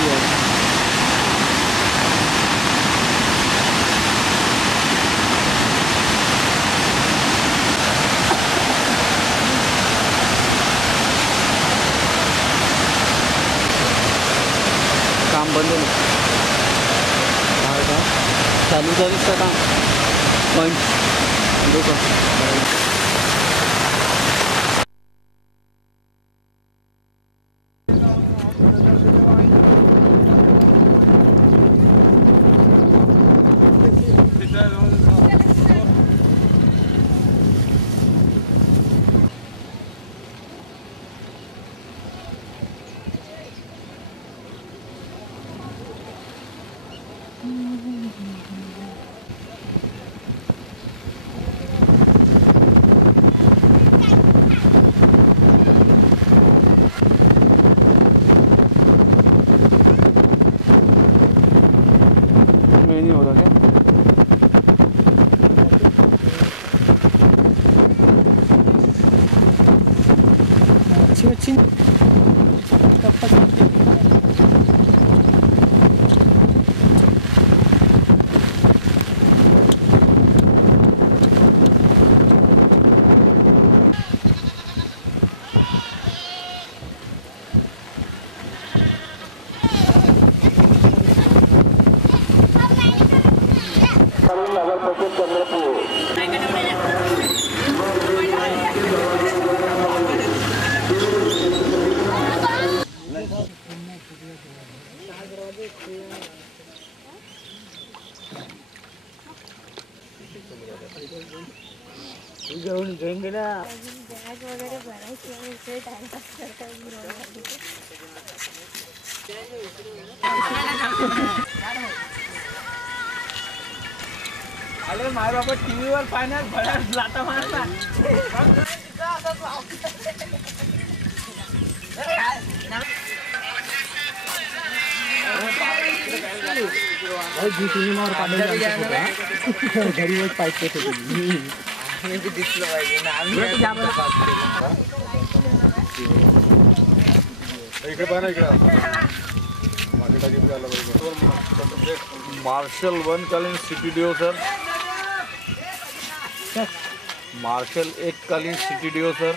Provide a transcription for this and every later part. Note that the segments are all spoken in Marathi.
भी आहे. काम बंद आहे का? चालू झालीच का काम? पॉईंट देखो नहीं हो रहा क्या? अच्छी अच्छी अग चंद्रपूर घेऊन गेला बॅग वगैरे भरायची टाइमपास करता अरे माय बाबा टीव्ही वर पाहण्यात भड्यात लाटा मारला घरी पाहिजे दिसलं पाहिजे इकडे पाहा ना इकडे मार्शल 1 कालीन सिटी डीओ सर. मार्शल 1 कालीन सिटी डीओ सर.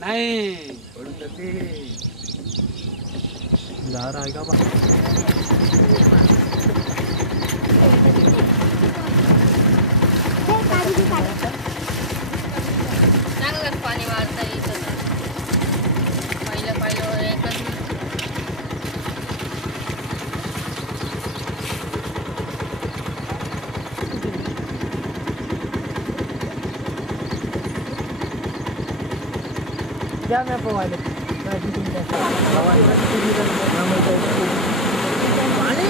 नहीं दार आएगा चांगलंच पाणी वाढता येत पहिलं एकच क्या मैं पवाले पाणी